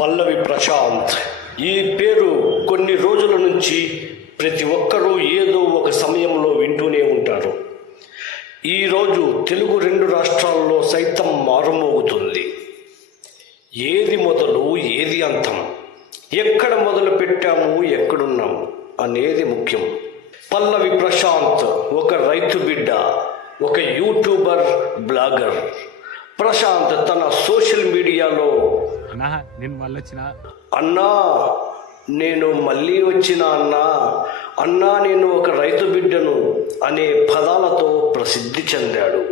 పల్లవి ప్రశాంత్. ఈ పేరు కొన్ని రోజుల నుంచి ప్రతి ఒక్కరూ ఏదో ఒక సమయంలో వింటూనే ఉంటారు. ఈరోజు తెలుగు రెండు రాష్ట్రాల్లో సైతం మారుమోగుతుంది. ఏది మొదలు ఏది అంతం? ఎక్కడ మొదలు పెట్టాము ఎక్కడున్నాము అనేది ముఖ్యం. పల్లవి ప్రశాంత్ ఒక రైతు బిడ్డ ఒక యూట్యూబర్ బ్లాగర్. ప్రశాంత్ తన సోషల్ మీడియాలో అన్నా నేను మళ్ళీ వచ్చిన అన్నా నేను మళ్ళీ వచ్చిన అన్నా అన్నా నేను ఒక రైతు బిడ్డను అనే పదాలతో ప్రసిద్ధి చెందాడు.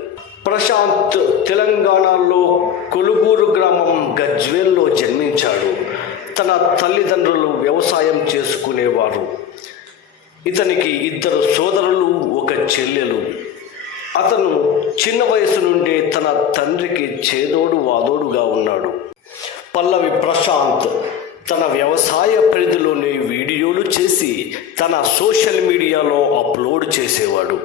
ప్రశాంత్ తెలంగాణలో కొలుగూరు గ్రామం గజ్వేల్లో జన్మించాడు. తన తల్లిదండ్రులు వ్యవసాయం చేసుకునేవారు. ఇతనికి ఇద్దరు సోదరులు ఒక చెల్లెలు. అతను చిన్న వయసు నుండే తన తండ్రికి చేదోడు వాదోడుగా ఉన్నాడు. పల్లవి ప్రశాంత్ తన వ్యవసాయ పరిధిలోని వీడియోలు చేసి తన సోషల్ మీడియాలో అప్లోడ్ చేసేవాడు.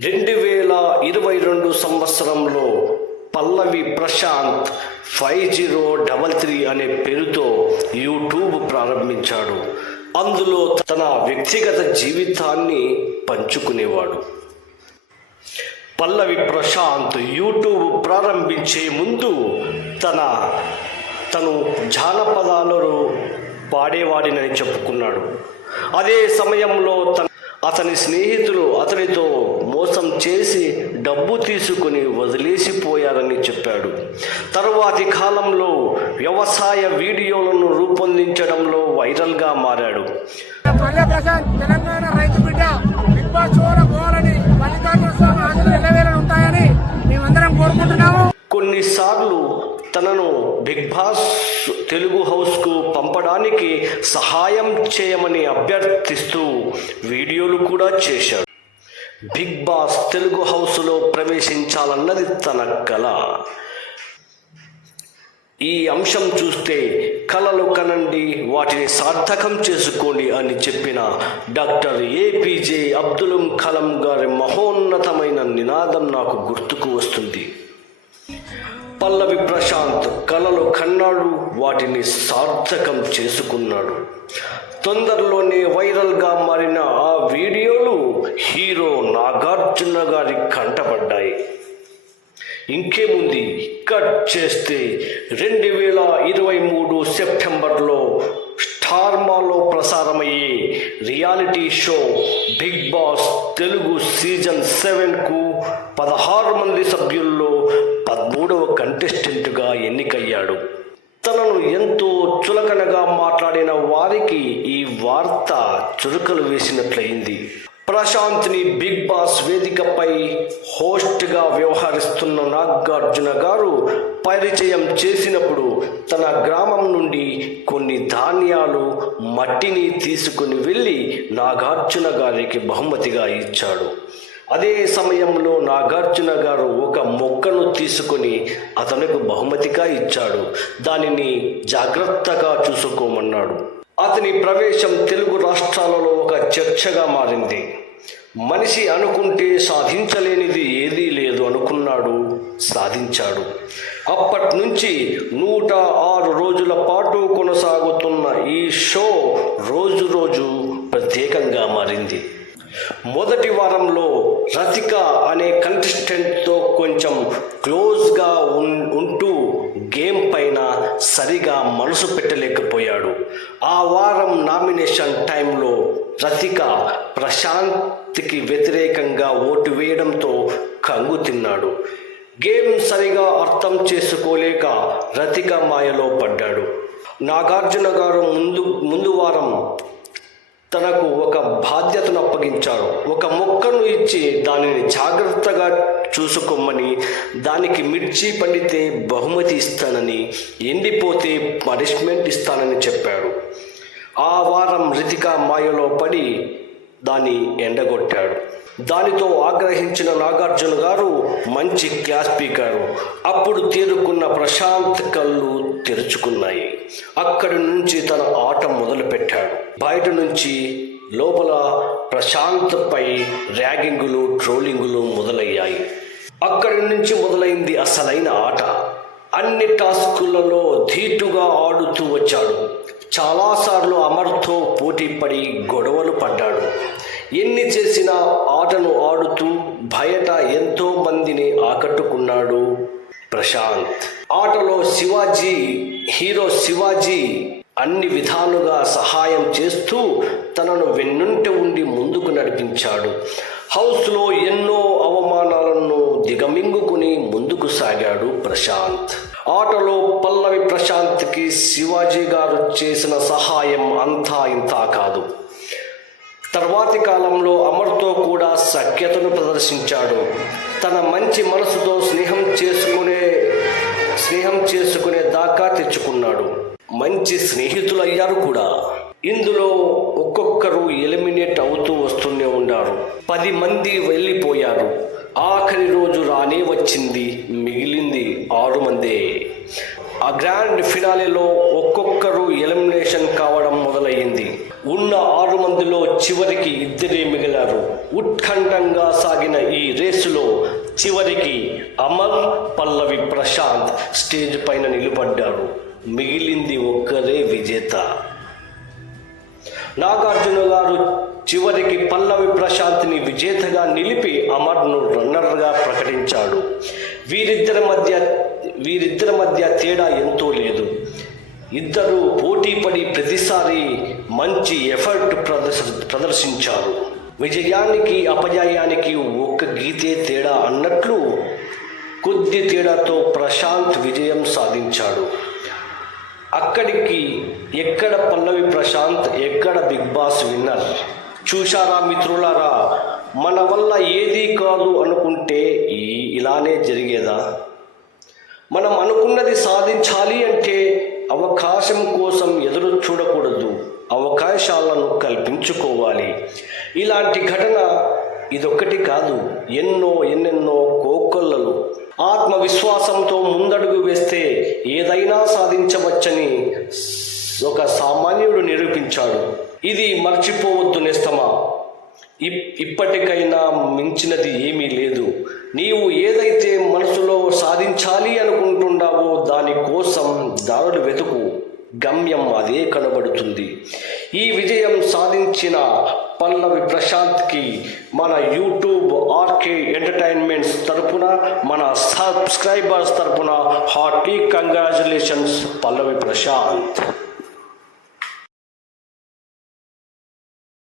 రెండు వేల ఇరవై రెండు సంవత్సరంలో Pallavi Prashanth five zero double three అనే పేరుతో యూట్యూబ్ ప్రారంభించాడు. అందులో తన వ్యక్తిగత జీవితాన్ని పంచుకునేవాడు. పల్లవి ప్రశాంత్ యూట్యూబ్ ప్రారంభించే ముందు తన తను జానపదాలను పాడేవాడినని చెప్పుకున్నాడు. అదే సమయంలో తన అతని స్నేహితులు అతనితో మోసం చేసి డబ్బు తీసుకుని వదిలేసిపోయారని చెప్పాడు. తరువాతి కాలంలో వ్యవసాయ వీడియోలను రూపొందించడంలో వైరల్గా మారాడు. తెలంగాణ రైతు బిడ్డ బిగ్ బాస్ షోలో పోవాలని మల్లికార్జున స్వామి ఆశలు ఎల్లవేళలు ఉంటాయని మేమందరం కోరుకుంటున్నాము. కొన్నిసార్లు తనను బిగ్ బాస్ తెలుగు హౌస్కు పంపడానికి సహాయం చేయమని అభ్యర్థిస్తూ వీడియోలు కూడా చేశాడు. బిగ్ బాస్ తెలుగు హౌస్లో ప్రవేశించాలన్నది తన కళ ఈ అంశం చూస్తే కళలు కనండి వాటిని సార్థకం చేసుకోండి అని చెప్పిన డాక్టర్ ఏపీజే అబ్దుల్ కలాం గారి మహోన్నతమైన నినాదం నాకు గుర్తుకు వస్తుంది. పల్లవి ప్రశాంత్ ఏనాడు వాటిని సార్థకం చేసుకున్నాడు. తొందరలోనే వైరల్గా మారిన ఆ వీడియోలు హీరో నాగార్జున గారి కంటపడ్డాయి. ఇంకేముంది? కట్ చేస్తే రెండు వేల ఇరవై మూడు సెప్టెంబర్లో స్టార్మాలో ప్రసారమయ్యే reality show Bigg Boss Telugu season సెవెన్కు పదహారు మంది సభ్యుల్లో చురుకలు వేసినట్లయింది ప్రశాంత్ని బిగ్ బాస్ వేదికపై హోస్ట్గా వ్యవహరిస్తున్న నాగార్జున గారు పరిచయం చేసినప్పుడు తన గ్రామం నుండి కొన్ని ధాన్యాలు మట్టిని తీసుకుని వెళ్ళి నాగార్జున గారికి బహుమతిగా ఇచ్చాడు. అదే సమయంలో నాగార్జున గారు ఒక మొక్కను తీసుకొని అతనికి బహుమతిగా ఇచ్చాడు. దానిని జాగ్రత్తగా చూసుకోమన్నాడు. అతని ప్రవేశం తెలుగు రాష్ట్రాలలో ఒక చర్చగా మారింది. మనిషి అనుకుంటే సాధించలేనిది ఏదీ లేదు అనుకున్నాడు సాధించాడు. అప్పటి నుంచి నూట ఆరు రోజుల పాటు కొనసాగుతున్న ఈ షో రోజు రోజు ప్రత్యేకంగా మారింది. మొదటి వారంలో రతిక అనే కంటెస్టెంట్తో కొంచెం క్లోజ్గా ఉంటూ గేమ్ పైన సరిగా మనసు పెట్టలేక ఆ వారం నామినేషన్ టైంలో రతిక ప్రశాంత్కి వ్యతిరేకంగా ఓటు వేయడంతో కంగు తిన్నాడు. గేమ్ సరిగా అర్థం చేసుకోలేక రతిక మాయలో పడ్డాడు. నాగార్జున గారు ముందు ముందు వారం తనకు ఒక బాధ్యతను అప్పగించారు. ఒక మొక్కను ఇచ్చి దానిని జాగ్రత్తగా చూసుకోమని దానికి మిర్చి పండితే బహుమతి ఇస్తానని ఎండిపోతే పనిష్మెంట్ ఇస్తానని చెప్పాడు. ఆ వారం రితిక మాయలో పడి దాన్ని ఎండగొట్టాడు. దానితో ఆగ్రహించిన నాగార్జున గారు మంచి క్లాస్ పీకారు. అప్పుడు తేరుకున్న ప్రశాంత్ కళ్ళు తెరుచుకున్నాయి. అక్కడి నుంచి తన ఆట మొదలుపెట్టాడు. బయట నుంచి లోపల ప్రశాంత్పై ర్యాగింగులు ట్రోలింగులు మొదలయ్యాయి. అక్కడి నుంచి మొదలైంది అసలైన ఆట. అన్ని టాస్కులలో ధీటుగా ఆడుతూ వచ్చాడు. చాలాసార్లు అమర్తో పోటీపడి గొడవలు పడ్డాడు. ఎన్ని చేసినా ఆటను ఆడుతూ బయట ఎంతో మందిని ఆకట్టుకున్నాడు ప్రశాంత్. ఆటలో శివాజీ హీరో శివాజీ అన్ని విధాలుగా సహాయం చేస్తూ తనను వెన్నుంట ఉండి ముందుకు నడిపించాడు. హౌస్లో ఎన్నో అవమానాలను దిగమింగుకుని ముందుకు సాగాడు ప్రశాంత్. ఆటలో పల్లవి ప్రశాంత్కి శివాజీ గారు చేసిన సహాయం అంతా ఇంతా కాదు. తర్వాతి కాలంలో అమర్తో కూడా సఖ్యతను ప్రదర్శించాడు. తన మంచి మనసుతో స్నేహం చేసుకునే స్నేహం చేసుకునే దాకా తెచ్చుకున్నాడు. మంచి స్నేహితులయ్యారు కూడా. ఇందులో ఒక్కొక్కరు ఎలిమినేట్ అవుతూ వస్తూనే ఉన్నారు. పది మంది వెళ్ళిపోయారు. ఆఖరి రోజు రానే వచ్చింది మిగిలింది ఆరు మందే. ఆ గ్రాండ్ ఫినాలేలో ఒక్కొక్కరు ఎలిమినేషన్ కావడం మొదలయ్యింది. ఉన్న ఆరు మందిలో చివరికి ఇద్దరే మిగిలారు. ఉత్కంఠంగా సాగిన ఈ రేసులో చివరికి అమర్ పల్లవి ప్రశాంత్ స్టేజ్ పైన నిలబడ్డారు. మిగిలింది ఒక్కరే విజేత. నాగార్జున గారు చివరికి పల్లవి ప్రశాంత్ని విజేతగా నిలిపి అమర్ను రన్నర్గా ప్రకటించాడు. వీరిద్దరి మధ్య వీరిద్దరి మధ్య తేడా ఎంతో లేదు. ఇద్దరు పోటీపడి ప్రతిసారి మంచి ఎఫర్ట్ ప్రదర్శ ప్రదర్శించారు. విజయానికి అపజయానికి ఒక్క గీతే తేడా అన్నట్లు కొద్ది తేడాతో ప్రశాంత్ విజయం సాధించాడు. అక్కడికి ఎక్కడ పల్లవి ప్రశాంత్ ఎక్కడ బిగ్ బాస్ విన్నర్? చూశారా మిత్రులారా మన వల్ల ఏది కాదు అనుకుంటే ఇలానే జరిగేదా? మనం అనుకున్నది సాధించాలి అంటే అవకాశం కోసం ఎదురు చూడకూడదు. అవకాశాలను కల్పించుకోవాలి. ఇలాంటి ఘటన ఇదొక్కటి కాదు. ఎన్నో ఎన్నెన్నో కోకొల్లలు ఆత్మవిశ్వాసంతో ముందడుగు వేస్తే ఏదైనా సాధించవచ్చని ఒక సామాన్యుడు నిరూపించాడు. ఇది మర్చిపోవద్దు నేస్తమా? ఇప్పటికైనా మించినది ఏమీ లేదు. నీవు ఏదైతే మనసులో సాధించాలి అనుకుంటున్నావో దానికోసం దారులు వెతుకు. గమ్యం అదే కనబడుతుంది. ఈ విజయం సాధించిన పల్లవి ప్రశాంత్కి మన యూట్యూబ్ ఆర్కే ఎంటర్టైన్మెంట్స్ తరపున మన సబ్స్క్రైబర్స్ తరపున హార్టీ కంగ్రాచులేషన్స్ పల్లవి ప్రశాంత్.